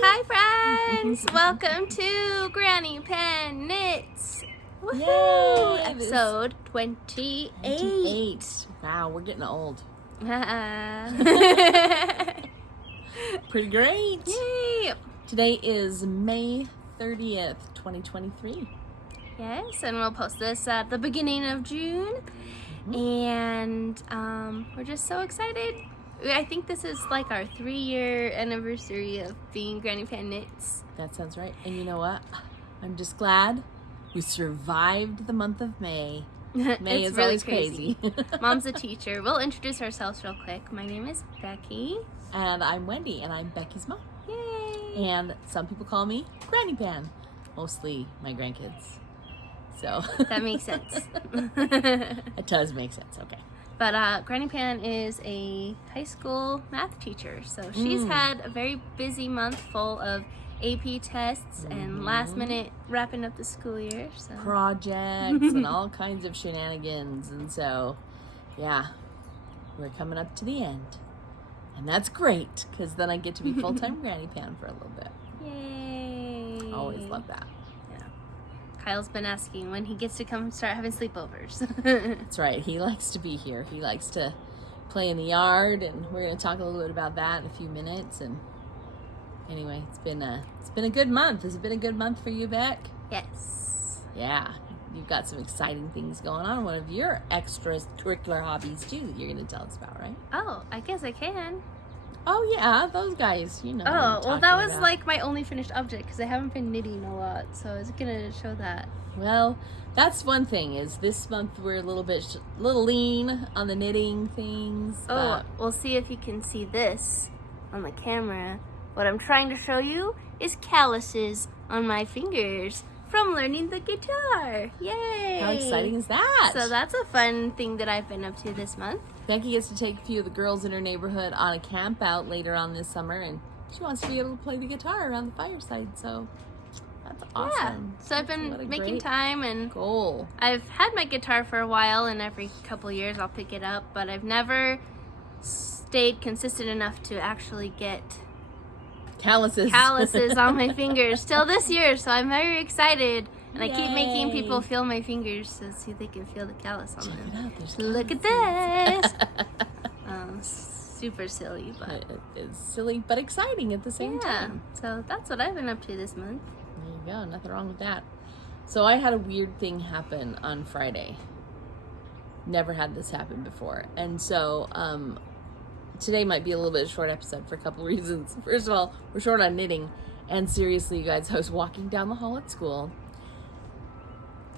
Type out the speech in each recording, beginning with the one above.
Hi friends! Welcome to Granny Pen Knits. Woohoo! Yay! Episode 28. Wow, we're getting old. Yay! Pretty great. Today is May 30th, 2023. Yes, and we'll post this at the beginning of June. And we're just so excited. I think this is like our 3-year anniversary of being Granny Pen Knits. That sounds right. And you know what? I'm just glad we survived the month of May. May is really always crazy. Mom's a teacher. We'll introduce ourselves real quick. My name is Becky. And I'm Wendy, and I'm Becky's mom. Yay! And some people call me Granny Pan. Mostly my grandkids. So that makes sense. It does make sense, okay. But Granny Pan is a high school math teacher, so she's had a very busy month full of AP tests and last minute wrapping up the school year. So. Projects and all kinds of shenanigans, and so yeah, we're coming up to the end. And that's great, because then I get to be full-time Granny Pan for a little bit. Yay! Always love that. Kyle's been asking when he gets to come start having sleepovers. That's right. He likes to be here. He likes to play in the yard, and we're going to talk a little bit about that in a few minutes. And anyway, it's been a good month. Has it been a good month for you, Beck? Yes. Yeah. You've got some exciting things going on. One of your extracurricular hobbies too that you're going to tell us about, right? Oh, I guess I can. Oh yeah, those guys, you know. Oh, well, that was like my only finished object because I haven't been knitting a lot, so I was gonna show that. Well, that's one thing. Is this month we're a little lean on the knitting things. Oh, we'll see if you can see this on the camera. What I'm trying to show you is calluses on my fingers from learning the guitar. Yay! How exciting is that? So that's a fun thing that I've been up to this month. Becky gets to take a few of the girls in her neighborhood on a camp out later on this summer, and she wants to be able to play the guitar around the fireside, so that's awesome. Yeah, so I've been making time, and goal. I've had my guitar for a while, and every couple years I'll pick it up, but I've never stayed consistent enough to actually get calluses on my fingers till this year, so I'm very excited. And I keep making people feel my fingers so see if they can feel the callus on them. Look at this! Super silly, but it is silly but exciting at the same time. So that's what I've been up to this month. There you go, nothing wrong with that. So I had a weird thing happen on Friday. Never had this happen before, and so today might be a little bit of a short episode for a couple reasons. First of all, we're short on knitting, and seriously, you guys, I was walking down the hall at school,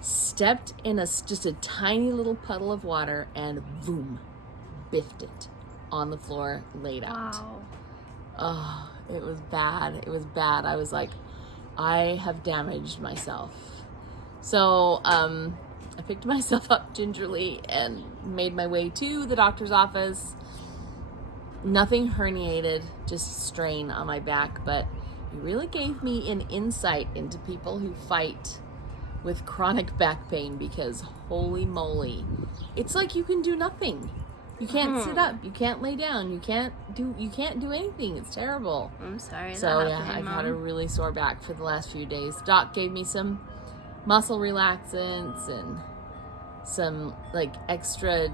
stepped in just a tiny little puddle of water, and boom, biffed it on the floor, laid out. Wow. Oh, it was bad. It was bad. I was like, I have damaged myself. So I picked myself up gingerly and made my way to the doctor's office. Nothing herniated, just strain on my back, but it really gave me an insight into people who fight with chronic back pain, because holy moly, it's like you can do nothing. You can't sit up, you can't lay down, you can't do anything. It's terrible. I'm sorry. So yeah, I've had a really sore back for the last few days. Doc gave me some muscle relaxants and some like extra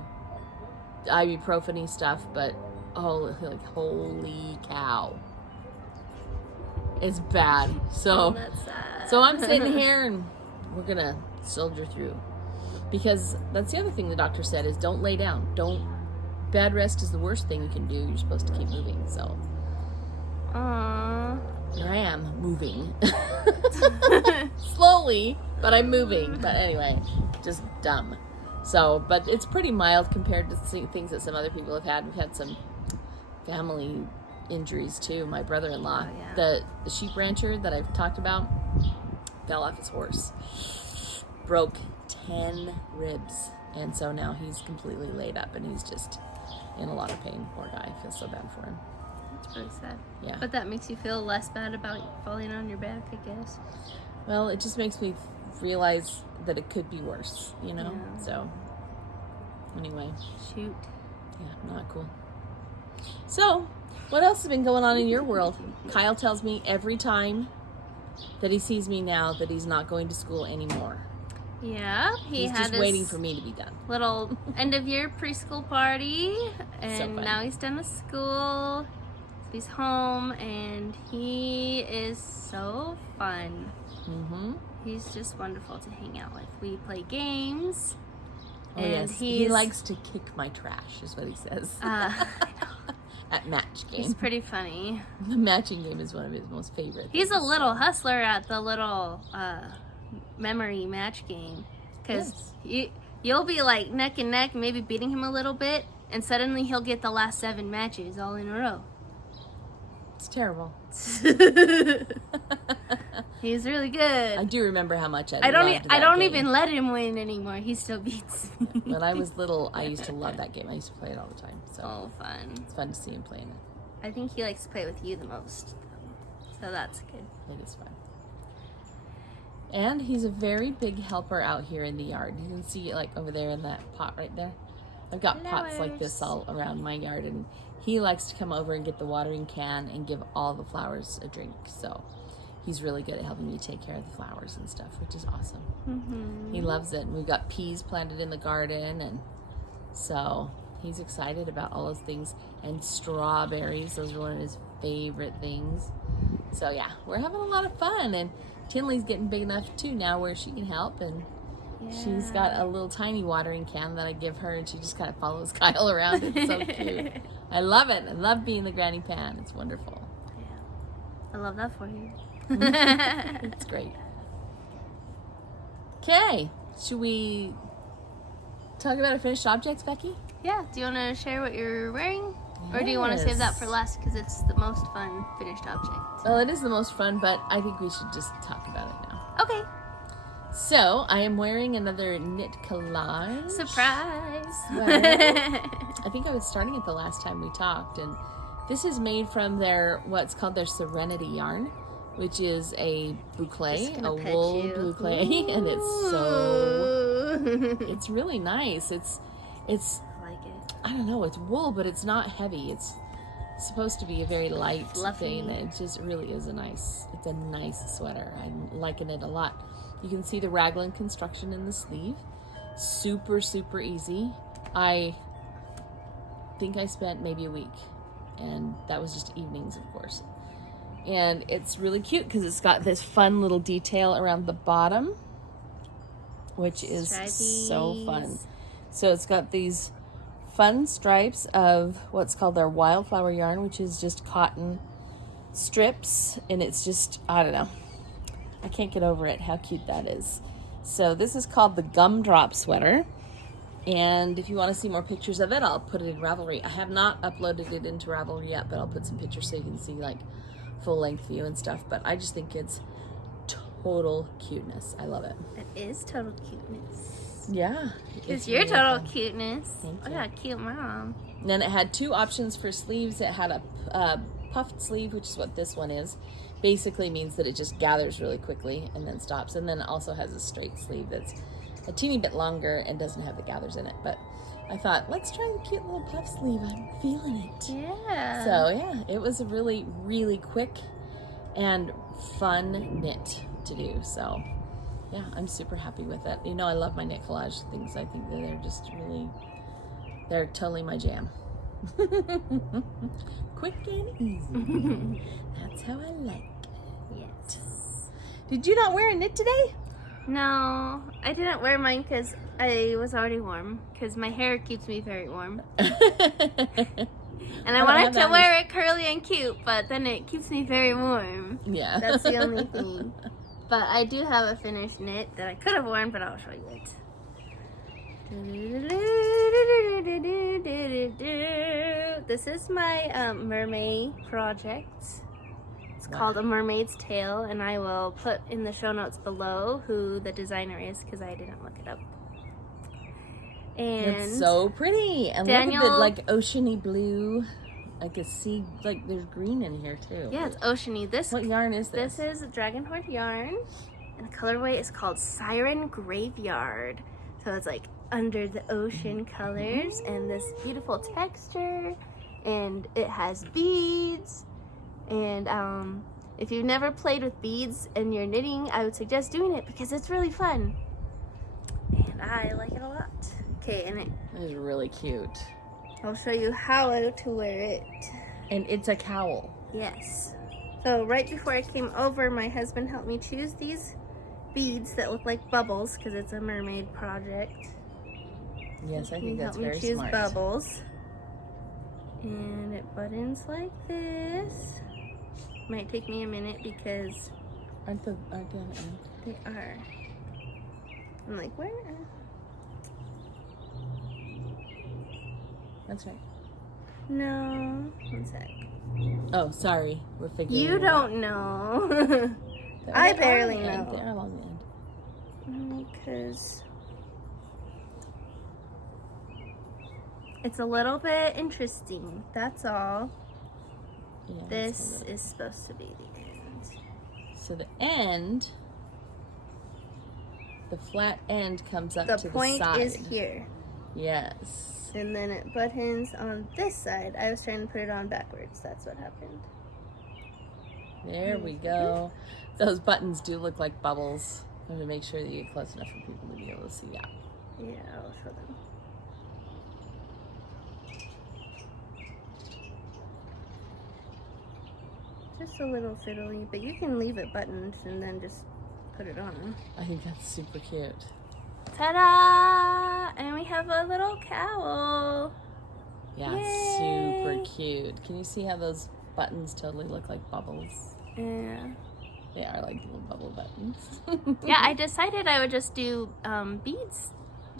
ibuprofen-y stuff, but like holy cow, it's bad. So that's sad. So I'm sitting here and we're gonna soldier through, because that's the other thing the doctor said is don't lay down. Bad rest is the worst thing you can do. You're supposed to keep moving. So here I am moving slowly, but I'm moving. But anyway, just dumb. So, but it's pretty mild compared to things that some other people have had. We've had some family injuries too. My brother-in-law, the sheep rancher that I've talked about, fell off his horse, broke 10 ribs, and so now he's completely laid up, and he's just in a lot of pain. Poor guy. I feel so bad for him. That's really sad. Yeah. But that makes you feel less bad about falling on your back, I guess. Well, it just makes me realize that it could be worse, you know? Yeah. So, anyway. Shoot. Yeah, not cool. So, What else has been going on in your world? Kyle tells me every time that he sees me now that he's not going to school anymore. Yeah, He's had just his waiting for me to be done. little end of year preschool party, and So fun. now he's done with school. So he's home, and he is so fun. Mm-hmm. He's just wonderful to hang out with. We play games. Oh, and yes. He likes to kick my trash, is what he says. At match game. He's pretty funny. The matching game is one of his most favorite. He's a little hustler at the little memory match game. Because you'll be like neck and neck, maybe beating him a little bit, and suddenly he'll get the last 7 matches all in a row. It's terrible. He's really good. I do remember how much I don't even let him win anymore. He still beats me. When I was little, I used to love that game. I used to play it all the time. So oh, fun. It's fun to see him playing it. I think he likes to play with you the most. So that's good. It is fun. And he's a very big helper out here in the yard. You can see like over there in that pot right there. I've got pots like this all around my yard, and he likes to come over and get the watering can and give all the flowers a drink. So he's really good at helping me take care of the flowers and stuff, which is awesome. Mm-hmm. He loves it. And we've got peas planted in the garden, and so he's excited about all those things. And strawberries, those are one of his favorite things. So yeah, we're having a lot of fun, and Tinley's getting big enough too now where she can help, and she's got a little tiny watering can that I give her, and she just kind of follows Kyle around. It's so cute. I love it. I love being the granny pan. It's wonderful. Yeah. I love that for you. It's great. Okay, should we talk about our finished objects, Becky? Yeah, do you want to share what you're wearing? Or do you want to save that for last because it's the most fun finished object? Well, it is the most fun, but I think we should just talk about it now. Okay. So, I am wearing another knit collage. Surprise! I think I was starting it the last time we talked, and this is made from what's called their Serenity yarn, which is a boucle, a wool boucle, and it's really nice. It's I like it. I don't know, it's wool, but it's not heavy. It's supposed to be a very light thing. It just really is it's a nice sweater. I'm liking it a lot. You can see the raglan construction in the sleeve. Super, super easy. I think I spent maybe a week, and that was just evenings, of course. And it's really cute because it's got this fun little detail around the bottom, which is so fun. So it's got these fun stripes of what's called their wildflower yarn, which is just cotton strips, and it's just, I don't know, I can't get over it how cute that is. So this is called the Gumdrop sweater, and if you want to see more pictures of it, I'll put it in Ravelry. I have not uploaded it into Ravelry yet, but I'll put some pictures so you can see like full length view and stuff. But I just think it's total cuteness. I love it. It is total cuteness. Yeah. It's your total cuteness. Thank you. I got a cute mom. And then it had 2 options for sleeves. It had a puffed sleeve, which is what this one is. Basically means that it just gathers really quickly and then stops. And then it also has a straight sleeve that's a teeny bit longer and doesn't have the gathers in it. But I thought, let's try the cute little puff sleeve. I'm feeling it. Yeah. So yeah, it was a really, really quick and fun knit to do. So yeah, I'm super happy with it. You know, I love my knit collage things. I think that they're just really, they're totally my jam. Quick and easy. That's how I like it. Yes. Did you not wear a knit today? No, I didn't wear mine because I was already warm. Because my hair keeps me very warm. And I wanted to wear it curly and cute, but then it keeps me very warm. Yeah. That's the only thing. But I do have a finished knit that I could have worn, but I'll show you it. This is my mermaid project. It's called A Mermaid's Tale, and I will put in the show notes below who the designer is because I didn't look it up. And it's so pretty. And Daniel, look at the like oceany blue, like a sea, like there's green in here too. Yeah, it's oceany. What yarn is this? This is Dragonhorn yarn, and the colorway is called Siren Graveyard. So it's like under the ocean colors and this beautiful texture. and it has beads. And if you've never played with beads and you're knitting, I would suggest doing it because it's really fun. And I like it a lot. Okay, and It is really cute. I'll show you how to wear it. And it's a cowl. Yes. So right before I came over, my husband helped me choose these beads that look like bubbles because it's a mermaid project. Yes, I think that's very smart. He smart. helped me choose bubbles. And it buttons like this. Might take me a minute because Aren't they on the end? they are. I'm like, where? That's right. No. One sec. Oh, sorry. We're figuring You it out. don't know. I barely know. They're along the end. Because it's a little bit interesting. That's all. Yeah, This is supposed to be the end. So the end, the flat end comes up The to the point side. is here. Yes. And then it buttons on this side. I was trying to put it on backwards. That's what happened. There we go. Those buttons do look like bubbles. I have to make sure that you get close enough for people to be able to see that. Yeah, I'll show them. Just a little fiddly, but you can leave it buttoned and then just put it on. I think that's super cute. Ta-da! And we have a little cowl. Yeah, Yay! it's super cute. Can you see how those buttons totally look like bubbles? Yeah. They are like little bubble buttons. Yeah, I decided I would just do beads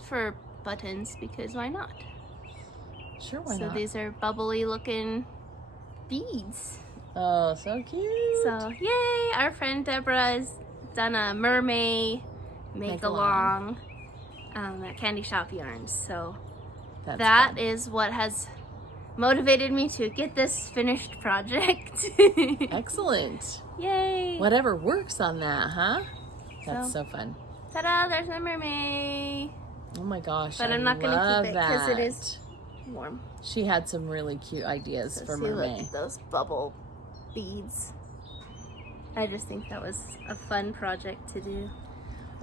for buttons because why not? Sure, why So not? these are bubbly looking beads. Oh, so cute. So yay! Our friend Deborah has done a mermaid make along at Candy Shop Yarns. So That's that fun. is what has motivated me to get this finished project. Excellent. Yay! Whatever works on that, huh? That's So- so fun. Ta-da! There's my mermaid. Oh my gosh, But I I'm not gonna love keep it because it that. is warm. She had some really cute ideas So for see, look Mermaid. at those bubble beads. I just think that was a fun project to do.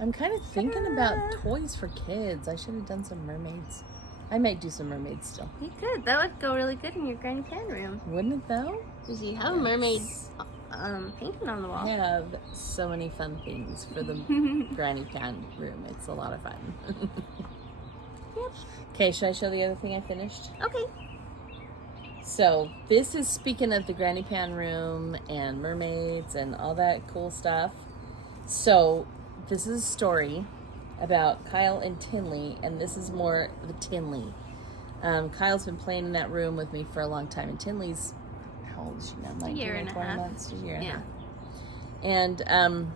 I'm kind of thinking about toys for kids. I should have done some mermaids. I might do some mermaids still. You could. That would go really good in your grand can room. Wouldn't it though? Because you have mermaids painted on the I wall. have so many fun things for the granny pan room. It's a lot of fun. Yep. Okay, should I show the other thing I finished? Okay. So this is speaking of the granny pan room and mermaids and all that cool stuff. So this is a story about Kyle and Tinley, and this is more of a Tinley. Kyle's been playing in that room with me for a long time, and Tinley's, how old is she now? 19 year or and a 20 half. months? A year and a Yeah. half. And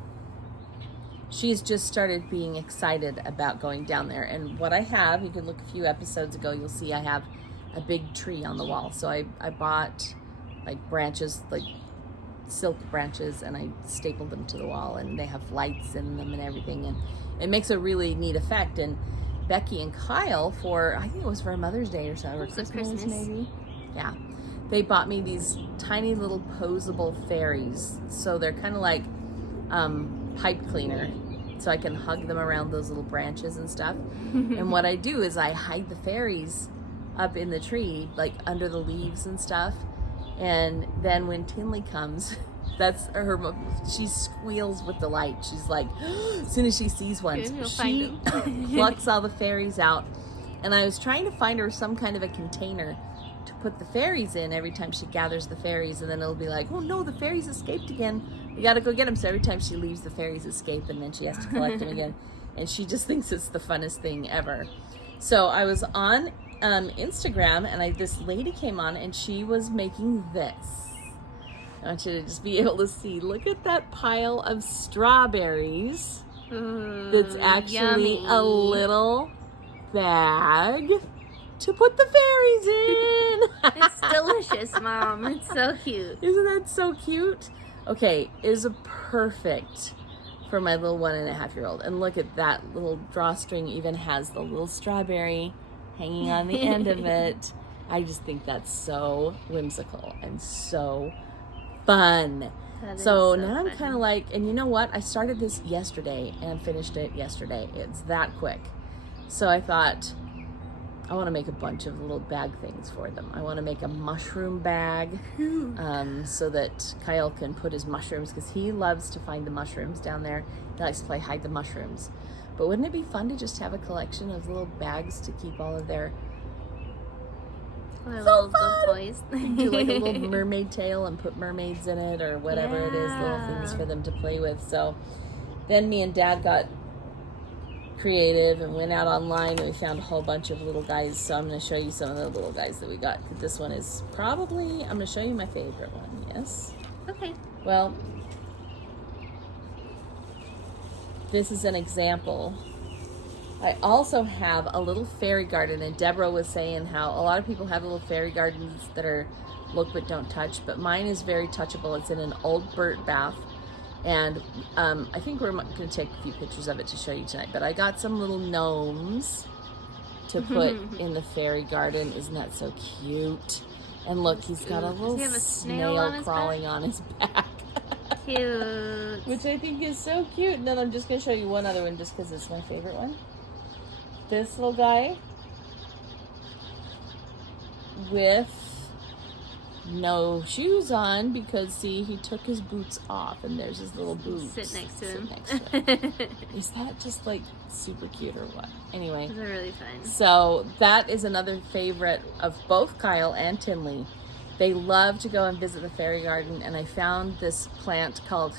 she's just started being excited about going down there. And what I have, you can look a few episodes ago, you'll see I have a big tree on the wall. So I bought like branches, like silk branches, and I stapled them to the wall, and they have lights in them and everything, and it makes a really neat effect. And Becky and Kyle, for I think it was for Mother's Day or so, or Christmas maybe, yeah, they bought me these tiny little posable fairies. So they're kind of like pipe cleaner, so I can hug them around those little branches and stuff. And what I do is I hide the fairies up in the tree, like under the leaves and stuff. And then when Tinley comes, that's her, she squeals with delight. She's like, as soon as she sees one, Good, you'll she find plucks all the fairies out. And I was trying to find her some kind of a container to put the fairies in every time she gathers the fairies, and then it'll be like, oh no, the fairies escaped again. We gotta go get them. So every time she leaves, the fairies escape, and then she has to collect them again. And she just thinks it's the funnest thing ever. So I was on Instagram, and this lady came on, and she was making this. I want you to just be able to see. Look at that pile of strawberries. That's actually yummy. a little bag to put the fairies in. It's delicious, Mom. It's so cute. Isn't that so cute? Okay, it is perfect for my little 1.5-year-old. And look at that little drawstring, even has the little strawberry hanging on the end of it. I just think that's so whimsical and so fun. So now I'm kind of like, and you know what? I started this yesterday and finished it yesterday. It's that quick. So I thought, I want to make a bunch of little bag things for them. I want to make a mushroom bag so that Kyle can put his mushrooms, because he loves to find the mushrooms down there. He likes to play hide the mushrooms. But wouldn't it be fun to just have a collection of little bags to keep all of their little toys? Do like a little mermaid tail and put mermaids in it or whatever it is, little things for them to play with. So then me and Dad got creative and went out online and we found a whole bunch of little guys. So I'm going to show you some of the little guys that we got. This one is probably, I'm going to show you my favorite one. Yes. Okay. Well, this is an example. I also have a little fairy garden, and Deborah was saying how a lot of people have little fairy gardens that are look but don't touch, but mine is very touchable. It's in an old bird bath, and I think we're going to take a few pictures of it to show you tonight, but I got some little gnomes to put in the fairy garden. Isn't that so cute? And look, he's got a little snail crawling on his back. Cute. Which I think is so cute. And then I'm just going to show you one other one just because it's my favorite one. This little guy with no shoes on because, see, he took his boots off and there's his little boots. Sit next to him. Is that just like super cute or what? Anyway. Those are really fun. So that is another favorite of both Kyle and Tinley. They love to go and visit the fairy garden, and I found this plant called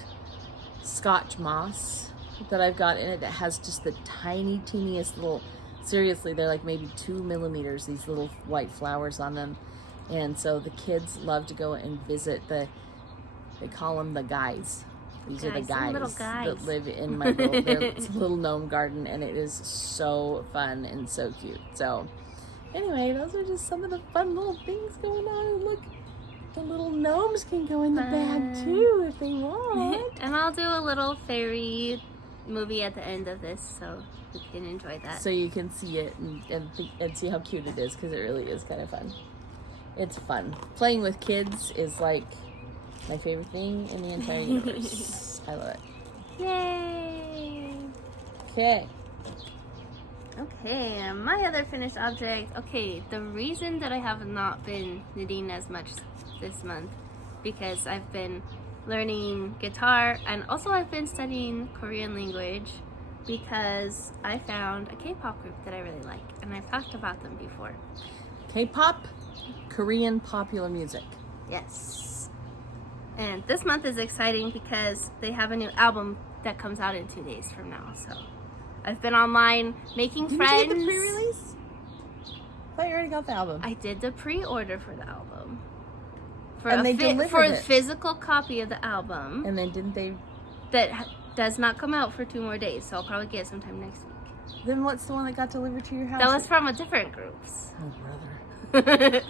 Scotch moss that I've got in it that has just the tiny, teeniest little, seriously, they're like maybe 2 millimeters, these little white flowers on them. And so the kids love to go and visit they call them the guys. These are the guys that live in my little gnome garden, and it is so fun and so cute. So anyway, those are just some of the fun little things going on. And look, the little gnomes can go in the bag too if they want. And I'll do a little fairy movie at the end of this, so you can enjoy that. So you can see it and see how cute it is, because it really is kind of fun. It's fun. Playing with kids is like my favorite thing in the entire universe. I love it. Yay! Okay. Okay, my other finished object. Okay, the reason that I have not been knitting as much this month, because I've been learning guitar, and also I've been studying Korean language, because I found a K-pop group that I really like, and I've talked about them before. K-pop? Korean popular music. Yes. And this month is exciting because they have a new album that comes out in 2 days from now, so I've been online making friends. Did you get the pre-release? I thought you already got the album. I did the pre-order for the album. For and they delivered a physical copy of the album. And then didn't they? That does not come out for 2 more days, so I'll probably get it sometime next week. Then what's the one that got delivered to your house? That was from a different groups. Oh, brother.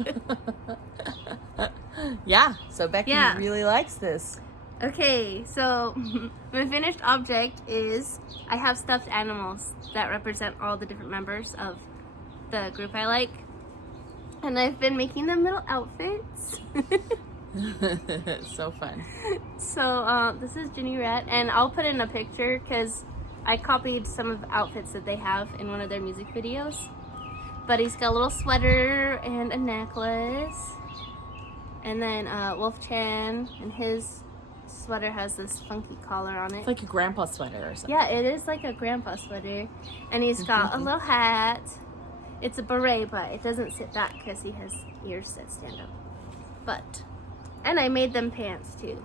Yeah, so Becky really likes this. Okay, so my finished object is I have stuffed animals that represent all the different members of the group I like. And I've been making them little outfits. So fun. So this is Ginny Rat, and I'll put in a picture because I copied some of the outfits that they have in one of their music videos. But he's got a little sweater and a necklace. And then Wolf Chan, and his sweater has this funky collar on it. It's like a grandpa sweater or something. Yeah, it is like a grandpa sweater. And he's got a little hat. It's a beret, but it doesn't sit back because he has ears that stand up. But, and I made them pants too.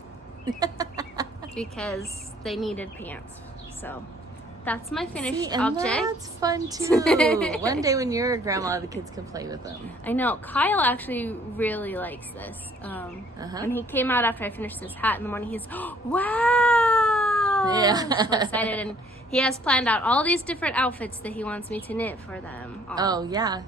Because they needed pants. So, that's my finished object. That's fun too. One day when you're a grandma, the kids can play with them. I know. Kyle actually really likes this. When he came out after I finished this hat in the morning, he's, wow! Yeah. I'm so excited. And he has planned out all these different outfits that he wants me to knit for them. Oh, yeah.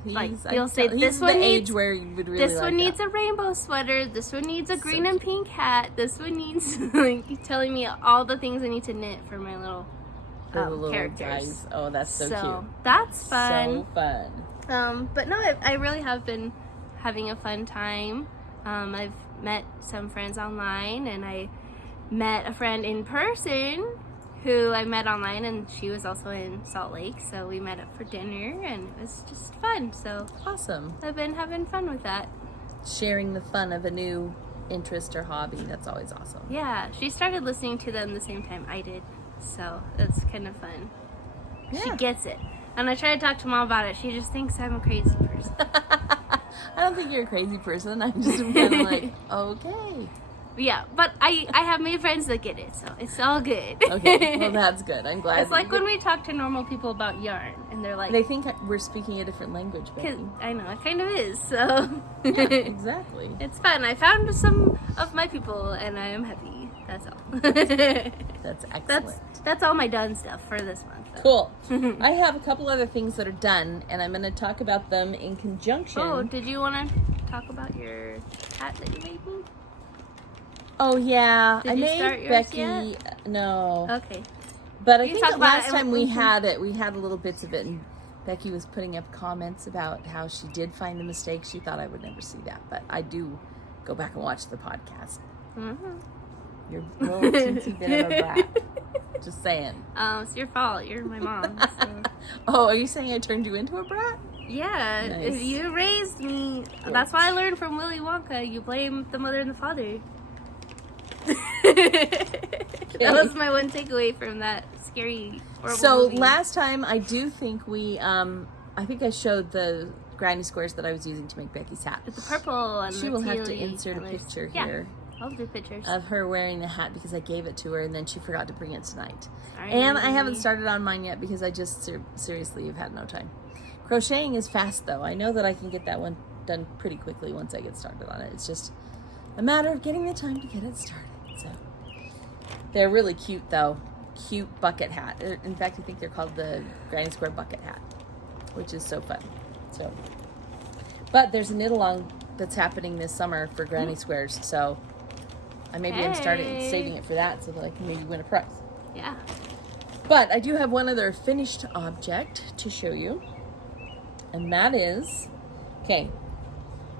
He'll say, this one needs, where you would really this one needs a rainbow sweater. This one needs a green and pink hat. This one needs, like, telling me all the things I need to knit for my little characters. Guys. Oh, that's so cute. That's fun. So fun. But no, I really have been having a fun time. I've met some friends online, and I met a friend in person who I met online, and she was also in Salt Lake, so we met up for dinner, and it was just fun. So Awesome. I've been having fun with that. Sharing the fun of a new interest or hobby, that's always awesome. Yeah, she started listening to them the same time I did, so that's kind of fun. Yeah. She gets it. And I try to talk to Mom about it. She just thinks I'm a crazy person. I don't think you're a crazy person. I'm just kind of like, okay. Yeah, but I have made friends that get it, so it's all good. Okay, well, that's good. I'm glad. It's like when we talk to normal people about yarn, and they're like... They think we're speaking a different language, Becky. I know, it kind of is, so... Yeah, exactly. It's fun. I found some of my people, and I am happy. That's all. That's excellent. That's all my done stuff for this month. Though. Cool. I have a couple other things that are done, and I'm going to talk about them in conjunction. Oh, did you want to talk about your hat that you made me? Oh, yeah. Did I you made start yours Becky. yet? No. Okay. But I You think talk that about last it time and we we had it, we had little bits of it, and Becky was putting up comments about how she did find the mistake. She thought I would never see that, but I do go back and watch the podcast. Mm-hmm. You're a little teensy bit of a brat. Just saying. It's your fault. You're my mom. So. Oh, are you saying I turned you into a brat? Yeah, Nice. you raised me. Good. That's why I learned from Willy Wonka. You blame the mother and the father. That was my one takeaway from that scary, horrible So movie. last time, I do think we, I think I showed the granny squares that I was using to make Becky's hat. With the purple and She the will have to tealy insert a colors. picture Yeah, here I'll do pictures. of her wearing the hat because I gave it to her and then she forgot to bring it tonight. Sorry. And I haven't started on mine yet because I just seriously have had no time. Crocheting is fast though. I know that I can get that one done pretty quickly once I get started on it. It's just a matter of getting the time to get it started. So they're really cute though. Cute bucket hat. In fact, I think they're called the Granny Square bucket hat, which is so fun. So, but there's a knit along that's happening this summer for Granny Squares, so I'm starting saving it for that so that I can maybe win a prize. Yeah. But I do have one other finished object to show you, and that is, okay,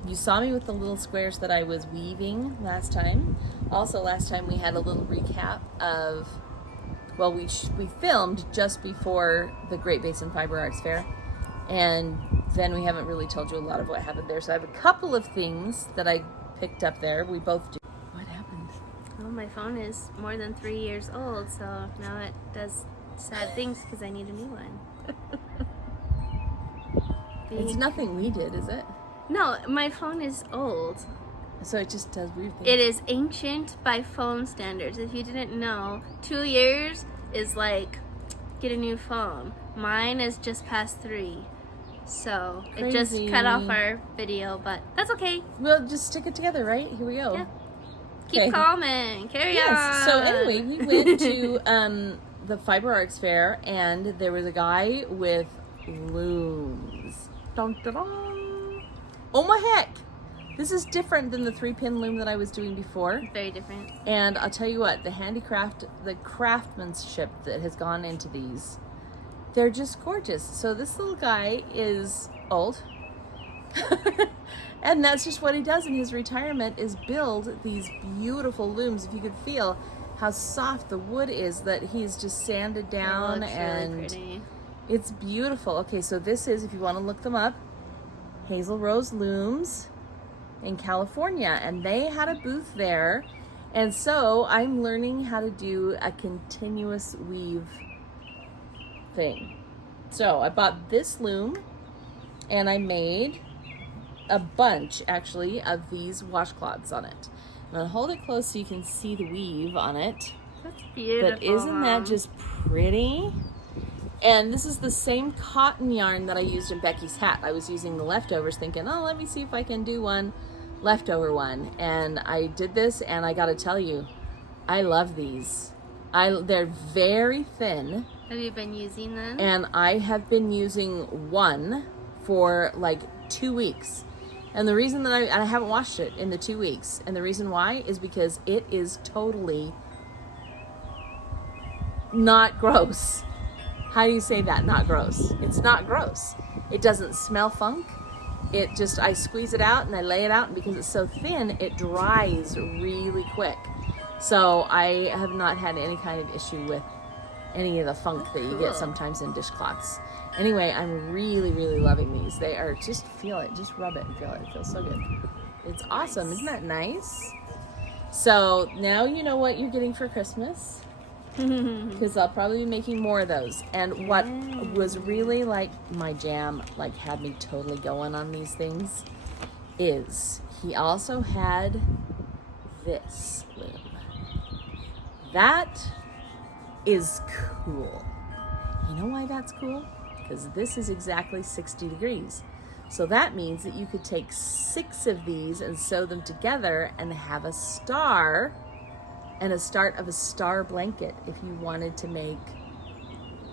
you saw me with the little squares that I was weaving last time. Also, last time we had a little recap of, well, we filmed just before the Great Basin Fiber Arts Fair, and then we haven't really told you a lot of what happened there. So I have a couple of things that I picked up there. We both do. What happened? Well, my phone is more than 3 years old, so now it does sad things because I need a new one. It's nothing we did, is it? No, my phone is old. So it just does weird things. It is ancient by phone standards. If you didn't know, 2 years is like, get a new phone. Mine is just past 3. So it just Crazy. cut off our video, but that's okay. We'll just stick it together, right? Here we go. Yeah. Keep Okay. calm and carry on. Yes. So anyway, we went to the Fiber Arts Fair, and there was a guy with looms. Dun, dun, dun. Oh my heck! This is different than the 3-pin loom that I was doing before. Very different. And I'll tell you what, the craftsmanship that has gone into these, they're just gorgeous. So this little guy is old. And that's just what he does in his retirement, is build these beautiful looms. If you could feel how soft the wood is that he's just sanded down, It looks and really pretty. it's beautiful. Okay, so this is, if you want to look them up, Hazel Rose Looms in California, and they had a booth there. And so I'm learning how to do a continuous weave thing. So I bought this loom, and I made a bunch actually of these washcloths on it. I'm gonna hold it close so you can see the weave on it. That's beautiful. But isn't that just pretty? And this is the same cotton yarn that I used in Becky's hat. I was using the leftovers thinking, oh, let me see if I can do one leftover one. And I did this, and I gotta tell you, I love these. They're very thin. Have you been using them? And I have been using one for like 2 weeks. And the reason that I haven't washed it in the 2 weeks, and the reason why is because it is totally not gross. How do you say that? Not gross. It's not gross. It doesn't smell funk. it just, I squeeze it out and I lay it out, and because it's so thin, it dries really quick. So I have not had any kind of issue with any of the funk that you get sometimes in dishcloths. Anyway, I'm really, really loving these. They are, just feel it, just rub it and feel it. It feels so good. It's awesome. Isn't that nice? So now you know what you're getting for Christmas, because I'll probably be making more of those. And what was really like my jam, like had me totally going on these things, is he also had this loom. That is cool. You know why that's cool? Because this is exactly 60 degrees. So that means that you could take 6 of these and sew them together and have a star and a start of a star blanket if you wanted to make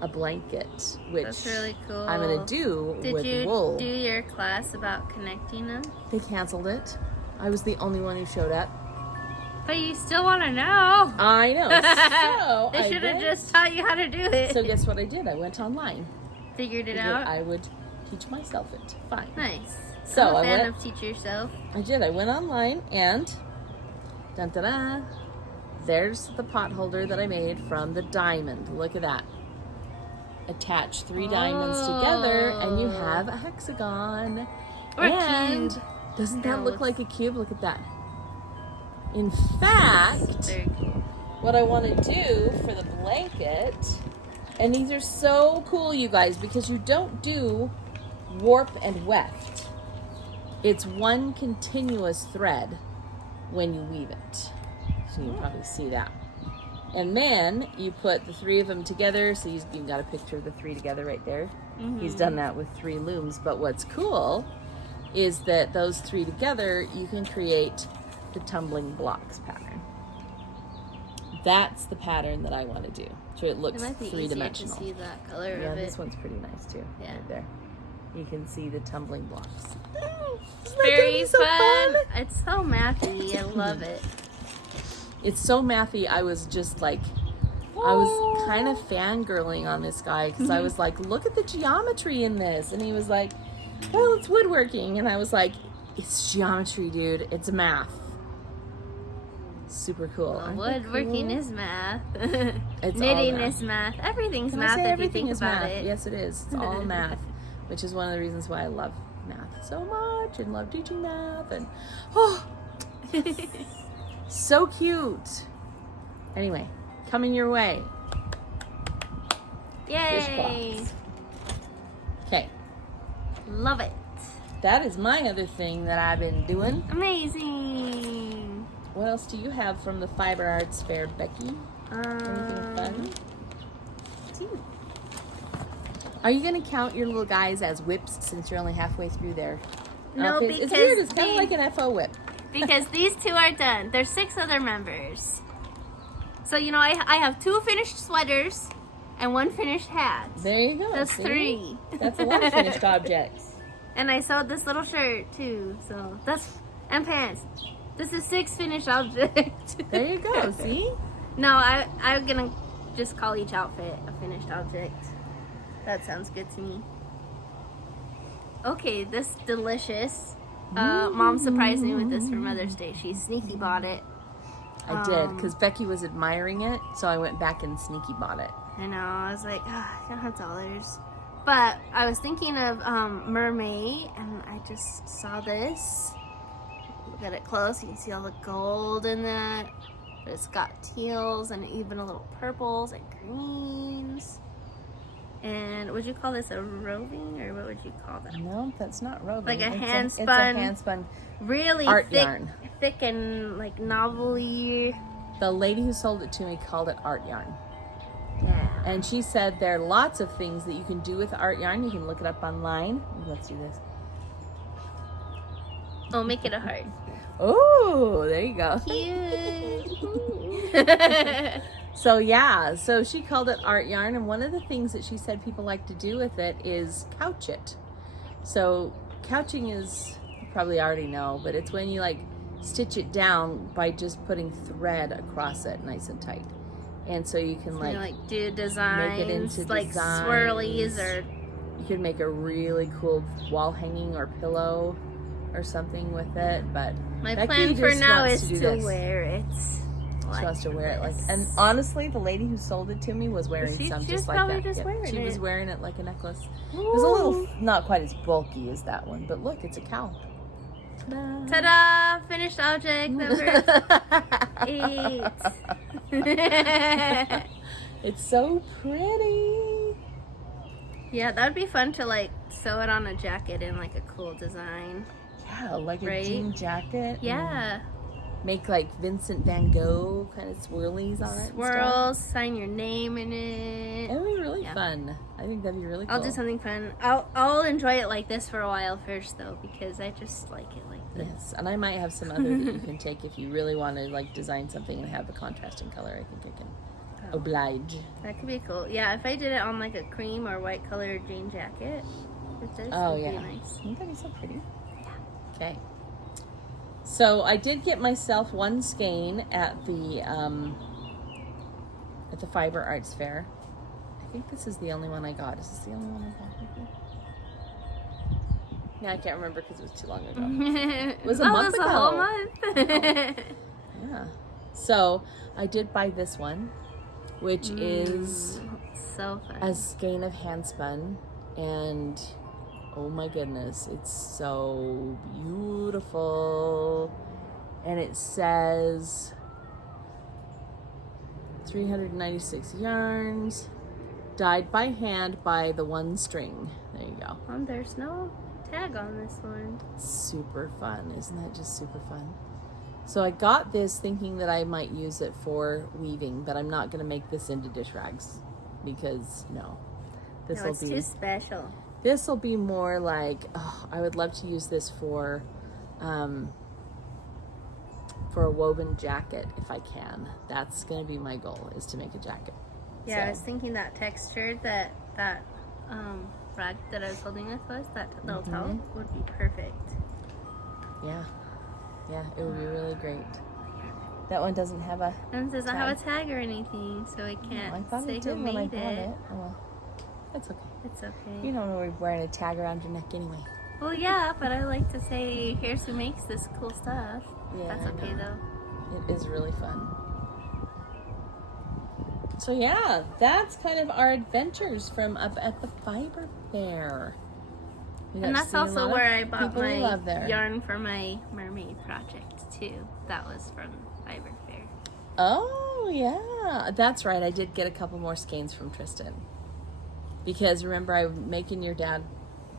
a blanket, which that's really cool. I'm going to do with wool. Did you do your class about connecting them? They canceled it. I was the only one who showed up. But you still want to know. I know. So they should have just taught you how to do it. So guess what I did? I went online. Figured it out? I would teach myself it. Fine. Nice. So I'm a fan of teach yourself. I did. I went online and dun da da. There's the pot holder that I made from the diamond. Look at that. Attach 3 diamonds together and you have a hexagon. Or a cube. Doesn't that look like a cube? Look at that. In fact, very cool. What I want to do for the blanket, and these are so cool, you guys, because you don't do warp and weft. It's one continuous thread when you weave it. So you can probably see that. And then you put the 3 of them together. So you've got a picture of the 3 together right there. Mm-hmm. He's done that with 3 looms. But what's cool is that those 3 together, you can create the tumbling blocks pattern. That's the pattern that I want to do. So it looks three-dimensional. To see that color of it. Yeah, this one's pretty nice too. Yeah. Right there. You can see the tumbling blocks. It's very fun. It's so mathy. I love it. It's so mathy. I was just like, I was kind of fangirling on this guy because I was like, look at the geometry in this. And he was like, well, it's woodworking. And I was like, it's geometry, dude. It's math. Super cool. Well, woodworking is math. It's knitting all math. is math. Everything's Can math I say if everything you think is about math? it. Yes, it is. It's all math, which is one of the reasons why I love math so much and love teaching math. And so cute. Anyway, coming your way. Yay! Dishcloths. Okay. Love it. That is my other thing that I've been doing. Amazing. What else do you have from the Fiber Arts Fair, Becky? Anything fun? Are you going to count your little guys as whips since you're only halfway through there? No, because it's weird. It's kind of like an FO whip. Because these 2 are done. There's 6 other members. So, you know, I have 2 finished sweaters and 1 finished hat. There you go. That's see? 3. That's a lot of finished objects. And I sewed this little shirt too. So that's, and pants. This is 6 finished objects. There you go. See? No, I'm gonna just call each outfit a finished object. That sounds good to me. Okay, this delicious. Mom surprised me with this for Mother's Day. She sneaky bought it. I did, because Becky was admiring it, so I went back and sneaky bought it. I know. I was like, I don't have dollars. But I was thinking of Mermaid, and I just saw this. Look at it close. You can see all the gold in that. But it's got teals and even a little purples and greens. And would you call this a roving, or what would you call that? No, that's not roving. Like a hand spun. It's a hand spun. Really art thick, yarn. Thick and like novelty. The lady who sold it to me called it art yarn. Yeah. And she said there are lots of things that you can do with art yarn. You can look it up online. Let's do this. Oh, make it a heart. Oh, there you go. Cute. So yeah, so she called it art yarn, and one of the things that she said people like to do with it is couch it. So couching is, you probably already know, but it's when you like stitch it down by just putting thread across it nice and tight. And so you can like do designs, make it into like designs. swirlies or You could make a really cool wall hanging or pillow or something with it, but My Becky plan for just now wants is to do to this. wear it. She wants to wear it like, this. and honestly, the lady who sold it to me was wearing She some was just like probably that. just Yep. wearing She was it. wearing it like a necklace. It was a little, not quite as bulky as that one, but look, it's a cow. Ta-da! Ta-da! Finished object number 8. It's so pretty. Yeah, that would be fun to like sew it on a jacket in like a cool design. Yeah, like a Right? jean jacket. Yeah. Make like Vincent Van Gogh kind of swirlies on it. Swirls, sign your name in it. It would be really fun. I think that'd be really cool. I'll do something fun. I'll enjoy it like this for a while first though, because I just like it like this. Yes, and I might have some other that you can take if you really want to like design something and have the contrasting color. I think I can oblige. That could be cool. Yeah, if I did it on like a cream or white colored jean jacket with this, Oh would yeah, be nice. Wouldn't that be so pretty? Okay. So I did get myself one skein at the Fiber Arts Fair. I think this is the only one I got. Is this the only one I got? Yeah, I can't remember because it was too long ago. It was a month ago. A whole month. Yeah. So I did buy this one, which is so fun. a skein of hand spun, and oh my goodness, it's so beautiful. And it says 396 yarns, dyed by hand by the one string. There you go. There's no tag on this one. Super fun. Isn't that just super fun? So I got this thinking that I might use it for weaving, but I'm not going to make this into dish rags because no. No, it's too special. This will be more like, I would love to use this for a woven jacket if I can. That's going to be my goal, is to make a jacket. Yeah, So, I was thinking that texture that rag that I was holding with was, that little towel, would be perfect. yeah. Yeah, it would be really great. That one doesn't have a And it doesn't have a tag or anything, so I can't I thought say it who did when I made bought it. it. Oh, well, that's okay. It's okay. You don't know we're wearing a tag around your neck anyway. Well, yeah, but I like to say, here's who makes this cool stuff. Yeah, That's I okay, know. though. It is really fun. So yeah, that's kind of our adventures from up at the Fiber Fair. We got And to that's see a also lot of where I bought people we my love there. yarn for my mermaid project, too. That was from Fiber Fair. Oh yeah, that's right. I did get a couple more skeins from Tristan. Because remember, I'm making your dad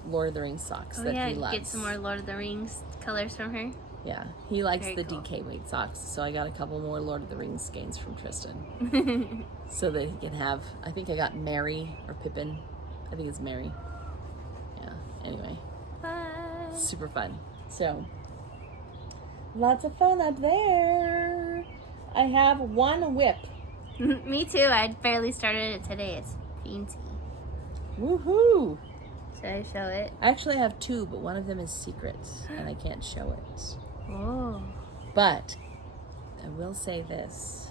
Lord of the Rings socks Oh, that yeah, he loves. get some more Lord of the Rings colors from her. Yeah, he likes Very the cool. DK weight socks, so I got a couple more Lord of the Rings skeins from Tristan. So that he can have, I think I got Mary or Pippin. I think it's Mary. Yeah, anyway, Bye. super fun. So, lots of fun up there. I have one whip. Me too. I barely started it today. It's fancy. Woohoo! Should I show it? I actually have two, but one of them is secret, and I can't show it. Oh. But I will say this.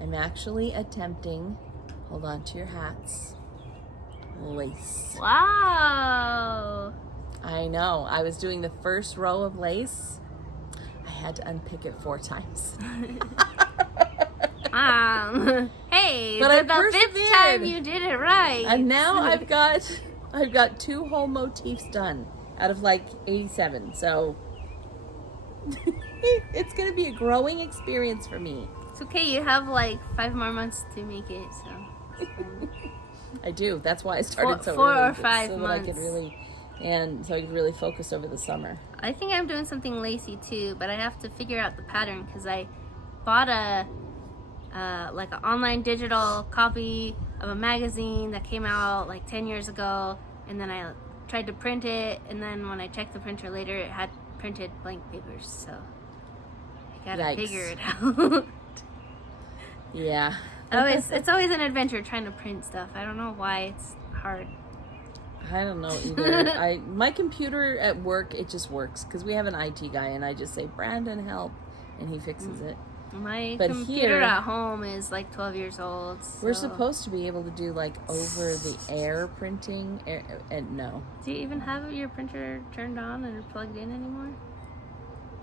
I'm actually attempting, hold on to your hats, lace. Wow. I know. I was doing the first row of lace. I had to unpick it 4 times. Hey, But I the 5th persevered. time you did it right. And now I've got 2 whole motifs done out of like 87. So it's going to be a growing experience for me. It's okay. You have like 5 more months to make it, so. it's fine. I do. That's why I started so Four early. or 5 so months. That I could really, so I could really focus over the summer. I think I'm doing something lacy too, but I have to figure out the pattern because I bought like an online digital copy of a magazine that came out like 10 years ago, and then I tried to print it, and then when I checked the printer later, it had printed blank papers, so I gotta Yikes. figure it out. Yeah. It's always an adventure trying to print stuff. I don't know why it's hard. I don't know either. My computer at work, it just works because we have an IT guy, and I just say, Brandon, help, and he fixes it. My But computer here, at home is like 12 years old. we're so- supposed to be able to do like over the air printing, and no. Do you even have your printer turned on and plugged in anymore?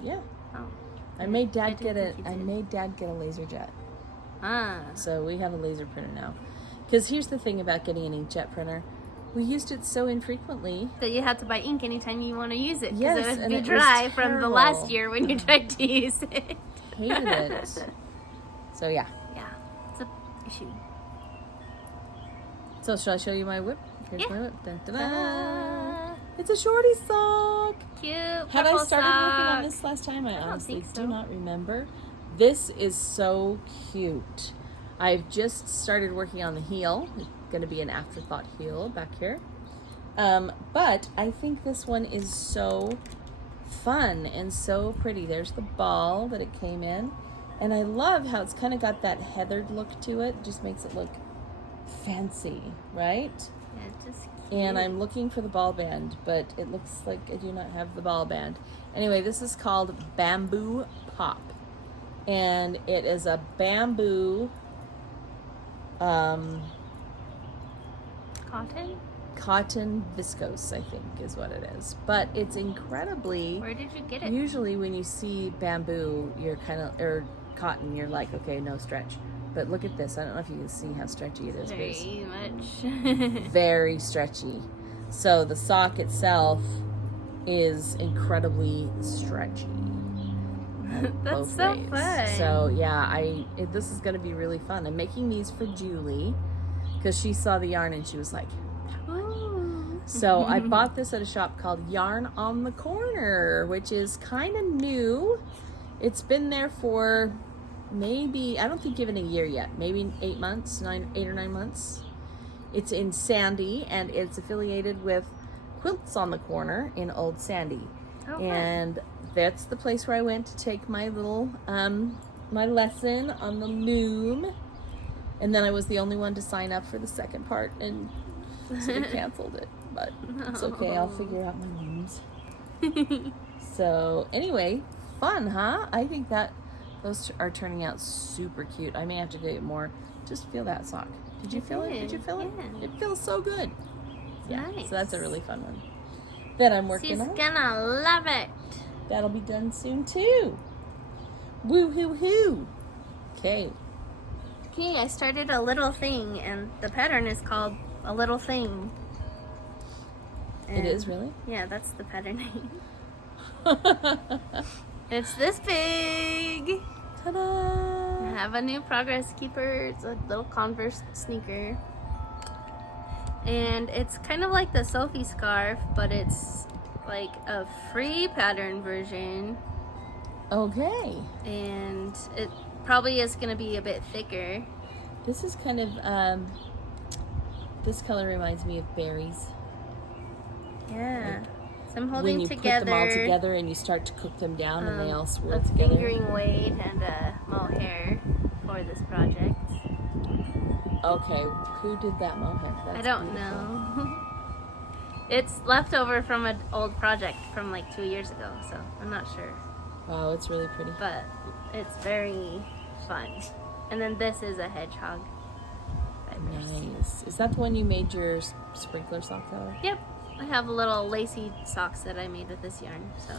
Yeah. Oh. I made Dad didn't get a. think you I did. made Dad get a laser jet. Ah. So we have a laser printer now. Because here's the thing about getting an inkjet printer. We used it so infrequently. That you have to buy ink anytime you want to use it. Because Yes, it would and be it was dry from the last terrible. year when you tried to use it. Hated it. So yeah. Yeah, it's a issue. So shall I show you my whip? Here's Yeah. my whip. Dun, dun, dun. Ah, It's a shorty sock. cute. Had I purple started working on sock. this last time? I don't honestly think so. do not remember. This is so cute. I've just started working on the heel. It's going to be an afterthought heel back here. But I think this one is so fun and so pretty. There's the ball that it came in. And I love how it's kind of got that heathered look to it. Just makes it look fancy, right? Yeah, just cute. And I'm looking for the ball band, but it looks like I do not have the ball band. Anyway, this is called Bamboo Pop. And it is a bamboo cotton viscose, I think is what it is. But it's incredibly... Where did you get it? Usually when you see bamboo, you're kind of, or cotton, you're like, okay, no stretch. But look at this. I don't know if you can see how stretchy it is. but it's Very much. very stretchy. So the sock itself is incredibly stretchy. That's both so ways. fun. So yeah, this is going to be really fun. I'm making these for Julie because she saw the yarn and she was like, Ooh. so I bought this at a shop called Yarn on the Corner, which is kind of new. It's been there for maybe, I don't think even a year yet, maybe 8 months, 8 or 9 months. It's in Sandy and it's affiliated with Quilts on the Corner in Old Sandy. Okay. And that's the place where I went to take my little, my lesson on the loom. And then I was the only one to sign up for the second part and so they canceled it. But it's okay, I'll figure out my looms. So anyway, fun, huh? I think that those are turning out super cute. I may have to get more. Just feel that sock. Did you feel it? Did you feel it? Yeah. It feels so good. Yeah, Nice. so that's a really fun one that I'm working She's on. gonna love it. That'll be done soon too. Woo hoo hoo. Okay. Okay, I started a little thing, and the pattern is called A Little Thing. It And is really? Yeah, that's the pattern name. It's this big. Ta-da! I have a new Progress Keeper. It's a little Converse sneaker. And it's kind of like the Sophie scarf, but it's like a free pattern version. Okay. And it probably is going to be a bit thicker. This is kind of, this color reminds me of berries. Yeah. So I'm When holding you together, put them all together and you start to cook them down and they all swirl a together. fingering weight and a mohair for this project. Okay, who did that mohair? I That's don't beautiful. know. It's leftover from an old project from like 2 years ago, so I'm not sure. Wow, it's really pretty. But it's very fun. And then this is a hedgehog. Nice. Is that the one you made your sprinkler sock out of? Yep. I have little lacy socks that I made with this yarn. So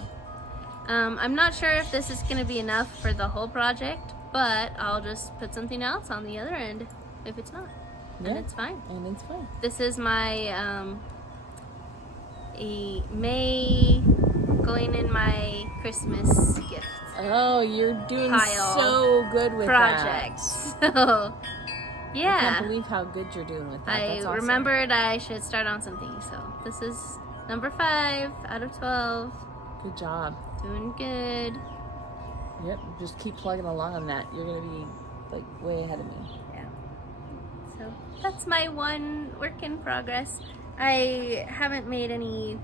I'm not sure if this is going to be enough for the whole project, but I'll just put something else on the other end if it's not. Yeah. And it's fine. And it's fun. This is my a May going in my Christmas gift Oh, you're doing Pile so good with project. that. So I yeah. can't believe how good you're doing with that. I That's awesome. remembered I should start on something, so this is number 5 out of 12. Good job. Doing good. Yep, just keep plugging along on that. You're gonna be like way ahead of me. Yeah. So that's my one work in progress. I haven't made any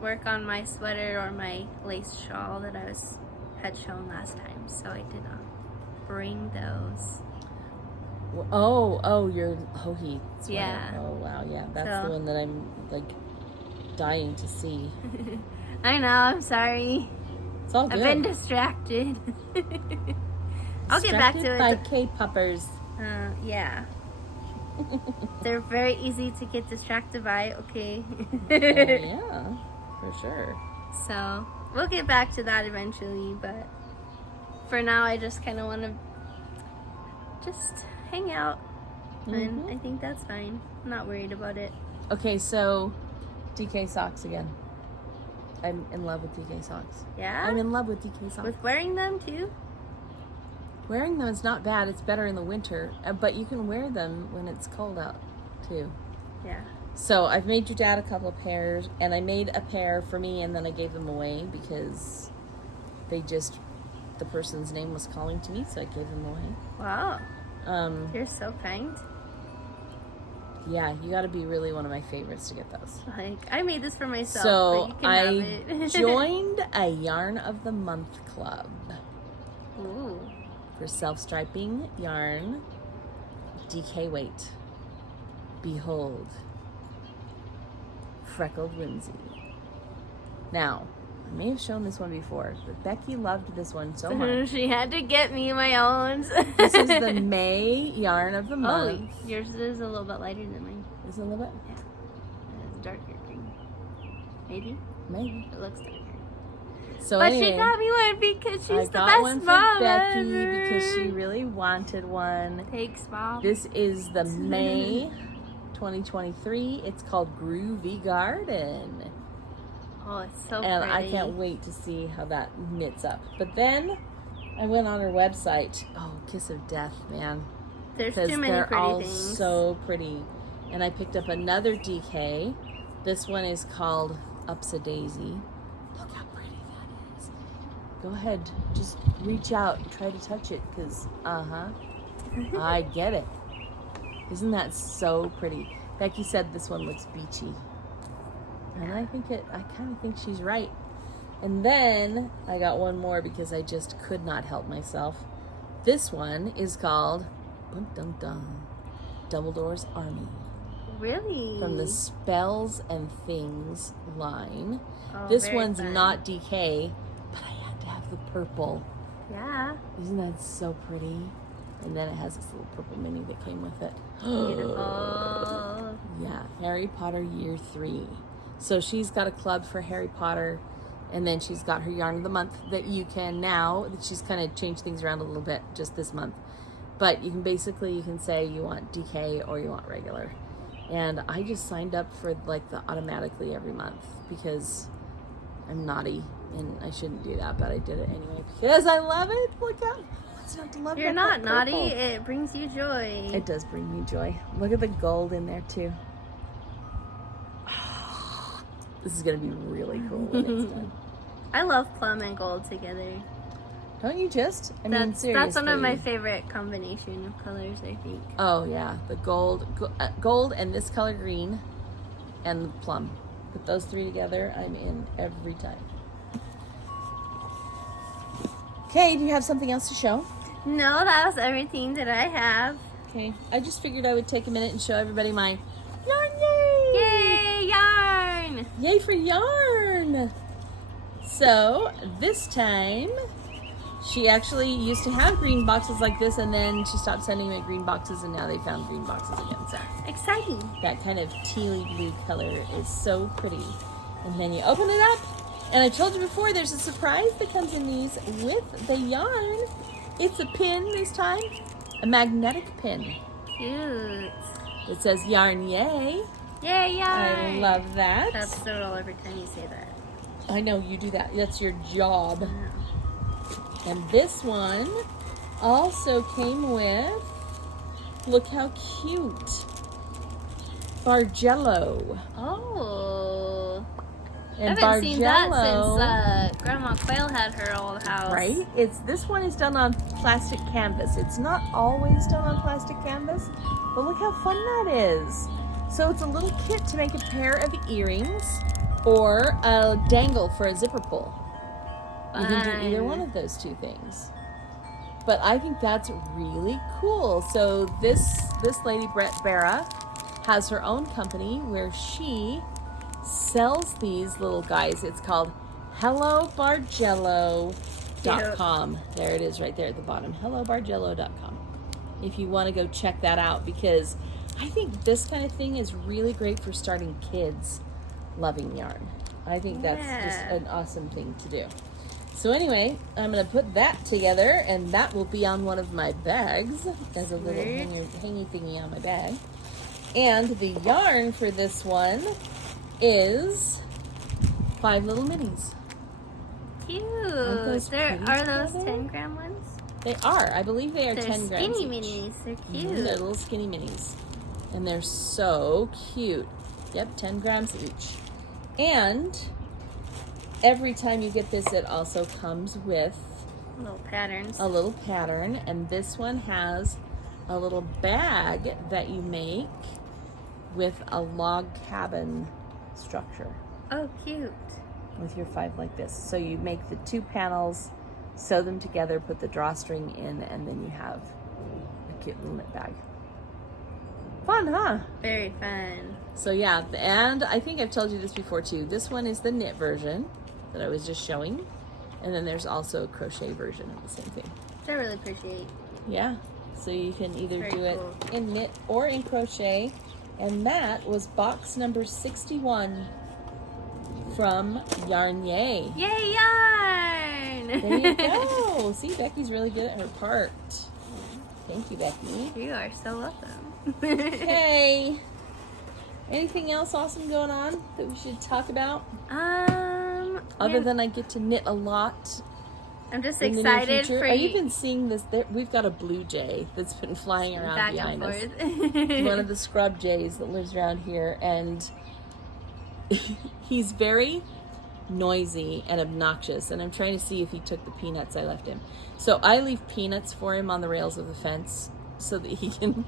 work on my sweater or my lace shawl that had shown last time, so I did not bring those. Oh, your Hohi sweater. Yeah. Oh wow, yeah, that's So- the one that I'm like dying to see. I know, I'm sorry. It's all good. I've been distracted. I'll get back to Distracted it. by K-poppers. Yeah. They're very easy to get distracted by, okay? Yeah, for sure. So, we'll get back to that eventually, but for now I just kind of want to just hang out. And I think that's fine. I'm not worried about it. Okay, so DK socks again. I'm in love with DK socks. Yeah? I'm in love with DK socks. With wearing them too? Wearing them is not bad. It's better in the winter. But you can wear them when it's cold out, too. Yeah. So I've made your dad a couple of pairs. And I made a pair for me and then I gave them away because the person's name was calling to me. So I gave them away. Wow. You're so kind. Yeah, you got to be really one of my favorites to get those. Like, I made this for myself, So but you can have it. joined a Yarn of the Month club. Ooh. For self-striping yarn, DK weight. Behold, freckled whimsy. Now, I may have shown this one before, but Becky loved this one so much. She had to get me my own. This is the May Yarn of the Month. Oh, yours is a little bit lighter than mine. Is it a little bit? Yeah. It's darker green. Maybe? Maybe. It looks darker. So But anyway, she got me one because she's I the got best one for mom Becky ever. because she really wanted one. Thanks, Mom. This is the May 2023. It's called Groovy Garden. Oh, it's so And pretty. I can't wait to see how that knits up. But then I went on her website. Oh, Kiss of Death, man. There's Because too many they're pretty all things. so pretty. And I picked up another DK. This one is called Ups a Daisy. Look how pretty that is. Go ahead, just reach out and try to touch it because, I get it. Isn't that so pretty? Becky said this one looks beachy. And I kind of think she's right. And then I got one more because I just could not help myself. This one is called dun, dun, dun, Dumbledore's Army. Really? From the Spells and Things line. Oh, This very one's fun. not DK, but I had to have the purple. Yeah. Isn't that so pretty? And then it has this little purple mini that came with it. Beautiful. Yeah, Harry Potter Year 3. So she's got a club for Harry Potter, and then she's got her Yarn of the Month that you can now, that she's kind of changed things around a little bit just this month. But you can say you want DK or you want regular. And I just signed up for like the automatically every month because I'm naughty and I shouldn't do that, but I did it anyway because I love it. Look out. What's not to love You're about not that purple? naughty. It brings you joy. It does bring me joy. Look at the gold in there too. This is going to be really cool when it's done. I love plum and gold together. Don't you just? I mean, seriously. That's one of my favorite combination of colors, I think. Oh, yeah. The gold and this color green and the plum. Put those three together, I'm in every time. Okay, do you have something else to show? No, that was everything that I have. Okay. I just figured I would take a minute and show everybody my yarn yay! Yay, yarn! Yay for yarn! So, this time, she actually used to have green boxes like this, and then she stopped sending me green boxes, and now they found green boxes again. So, Exciting. that kind of tealy blue color is so pretty. And then you open it up, and I told you before, there's a surprise that comes in these with the yarn. It's a pin this time, a magnetic pin. Cute. It says yarn yay. Yay, yarn! I love that. That's the rule every time you say that. I know you do that. That's your job. Yeah. And this one also came with, look how cute, Bargello. Oh. I And haven't seen that since Grandma Quail had her old house. right? This one is done on plastic canvas. It's not always done on plastic canvas, but look how fun that is. So it's a little kit to make a pair of earrings or a dangle for a zipper pull. You can do either one of those two things. But I think that's really cool. So this lady, Brett Barra, has her own company where she sells these little guys. It's called Hello Bargello. hellobargello.com. There it is right there at the bottom. hellobargello.com. If you want to go check that out, because I think this kind of thing is really great for starting kids loving yarn. I think that's just an awesome thing to do. So anyway, I'm going to put that together, and that will be on one of my bags as a little hangy thingy on my bag. And the yarn for this one is 5 little minis. Cute. Are those 10-gram ones? They are. I believe they are 10 grams. They're skinny minis. They're cute. They're little skinny minis. And they're so cute. Yep, 10 grams each. And every time you get this, it also comes with little patterns. A little pattern. And this one has a little bag that you make with a log cabin structure. Oh, cute. With your 5 like this. So you make the 2 panels, sew them together, put the drawstring in, and then you have a cute little knit bag. Fun, huh? Very fun. So yeah, and I think I've told you this before too. This one is the knit version that I was just showing. And then there's also a crochet version of the same thing. Which I really appreciate. Yeah. So you can either Very do it cool. in knit or in crochet. And that was box number 61 from Yarn Yay. Yay, yarn! There you go. See, Becky's really good at her part. Thank you, Becky. You are so welcome. Okay. Anything else awesome going on that we should talk about? Other than I get to knit a lot. I'm just in the near excited future. for Are you. you been seeing this? We've got a blue jay that's been flying around Back behind and us. forth. One of the scrub jays that lives around here, and he's very noisy and obnoxious, and I'm trying to see if he took the peanuts I left him. So I leave peanuts for him on the rails of the fence so that he can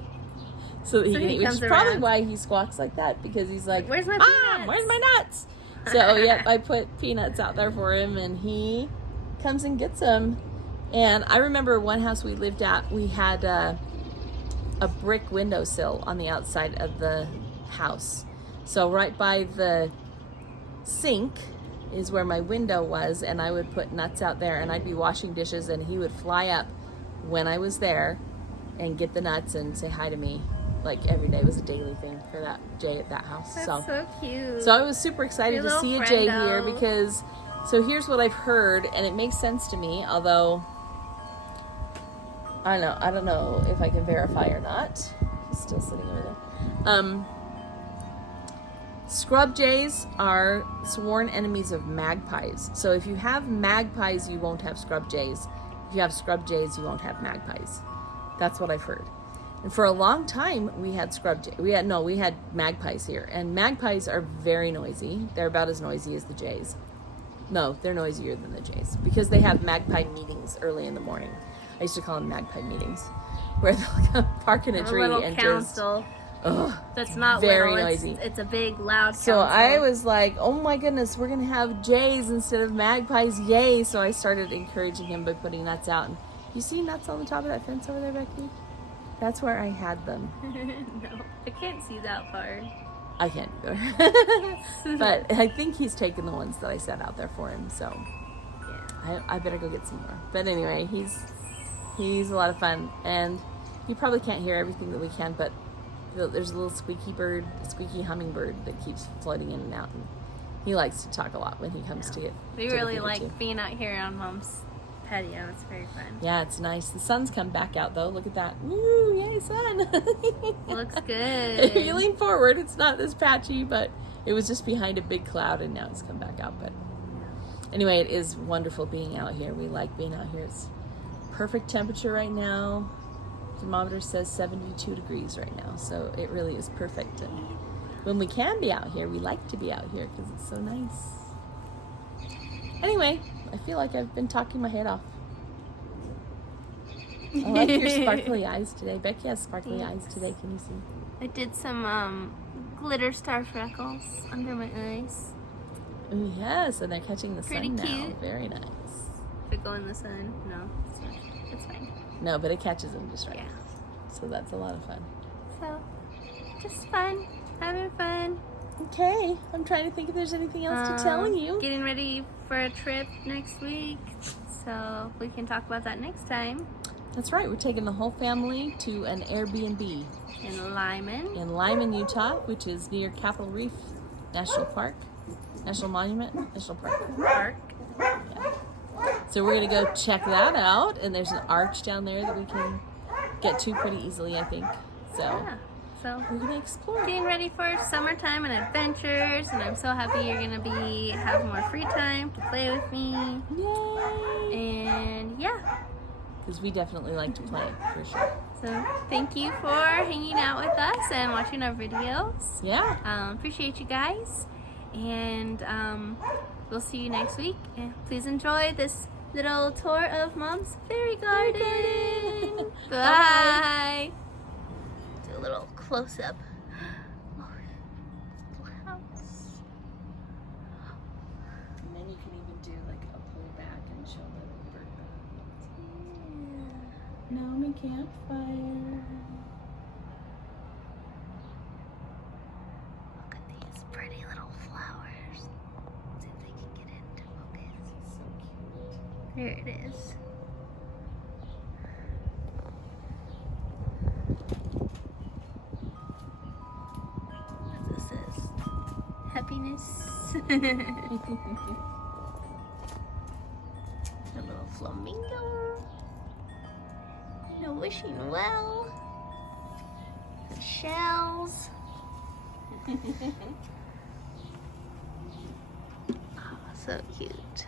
eat, which is probably why he squawks like that, because he's like, where's my Mom, peanuts? where's my nuts? So yep, I put peanuts out there for him, and he comes and gets them. And I remember one house we lived at, we had a brick windowsill on the outside of the house. So right by the sink is where my window was, and I would put nuts out there, and I'd be washing dishes, and he would fly up when I was there and get the nuts and say hi to me. Like every day was a daily thing for that jay at that house. That's so cute. So I was super excited to see a jay here, because so here's what I've heard, and it makes sense to me, although I don't know if I can verify or not. He's still sitting over there. Scrub jays are sworn enemies of magpies. So if you have magpies, you won't have scrub jays. If you have scrub jays, you won't have magpies. That's what I've heard. And for a long time, we had we had magpies here. And magpies are very noisy. They're about as noisy as the jays. No, they're noisier than the jays, because they have magpie meetings early in the morning. I used to call them magpie meetings, where they'll come park in a tree and council. That's not very little. noisy. It's a big, loud council. So I was like, oh my goodness, we're going to have jays instead of magpies. Yay. So I started encouraging him by putting nuts out. And you see nuts on the top of that fence over there, Becky? That's where I had them. No, I can't see that far. I can't either. But I think he's taken the ones that I set out there for him. So yeah. I better go get some more. But anyway, he's a lot of fun. And you probably can't hear everything that we can, but there's a little squeaky hummingbird that keeps floating in and out. And he likes to talk a lot when he comes to get. We really like being out here on Mom's patio. It's very fun. Yeah, it's nice. The sun's come back out though. Look at that. Woo, yay, sun. Looks good. If you lean forward, it's not this patchy, but it was just behind a big cloud, and now it's come back out. But anyway, it is wonderful being out here. We like being out here. It's perfect temperature right now. Thermometer says 72 degrees right now, so it really is perfect. And when we can be out here, we like to be out here because it's so nice. Anyway, I feel like I've been talking my head off. I like your sparkly eyes today. Becky has sparkly eyes today. Can you see? I did some glitter star freckles under my eyes. Oh yes, and they're catching the Pretty sun now. cute. Very nice. If it go in the sun, no, it's fine. No, but it catches them just right. Yeah. So that's a lot of fun. So, just fun, having fun. Okay, I'm trying to think if there's anything else to tell you. Getting ready for a trip next week, so we can talk about that next time. That's right, we're taking the whole family to an Airbnb. In Lyman. In Lyman, Utah, which is near Capitol Reef National Park. National Monument? National Park. Yeah. So we're going to go check that out, and there's an arch down there that we can get to pretty easily, I think. So, Yeah. So we're going to explore. Getting ready for summertime and adventures, and I'm so happy you're going to have more free time to play with me. Yay! And yeah. Because we definitely like to play, for sure. So thank you for hanging out with us and watching our videos. Yeah. Appreciate you guys. And we'll see you next week. And please enjoy this little tour of Mom's fairy garden. Bye. Do a little close up. And then you can even do like a pull back and show the bird. Naomi campfire. Look at these pretty little flowers. See if they can get into focus. So cute. There it is. What this is? Happiness. A little flamingo. No wishing well. The shells. Oh, so cute.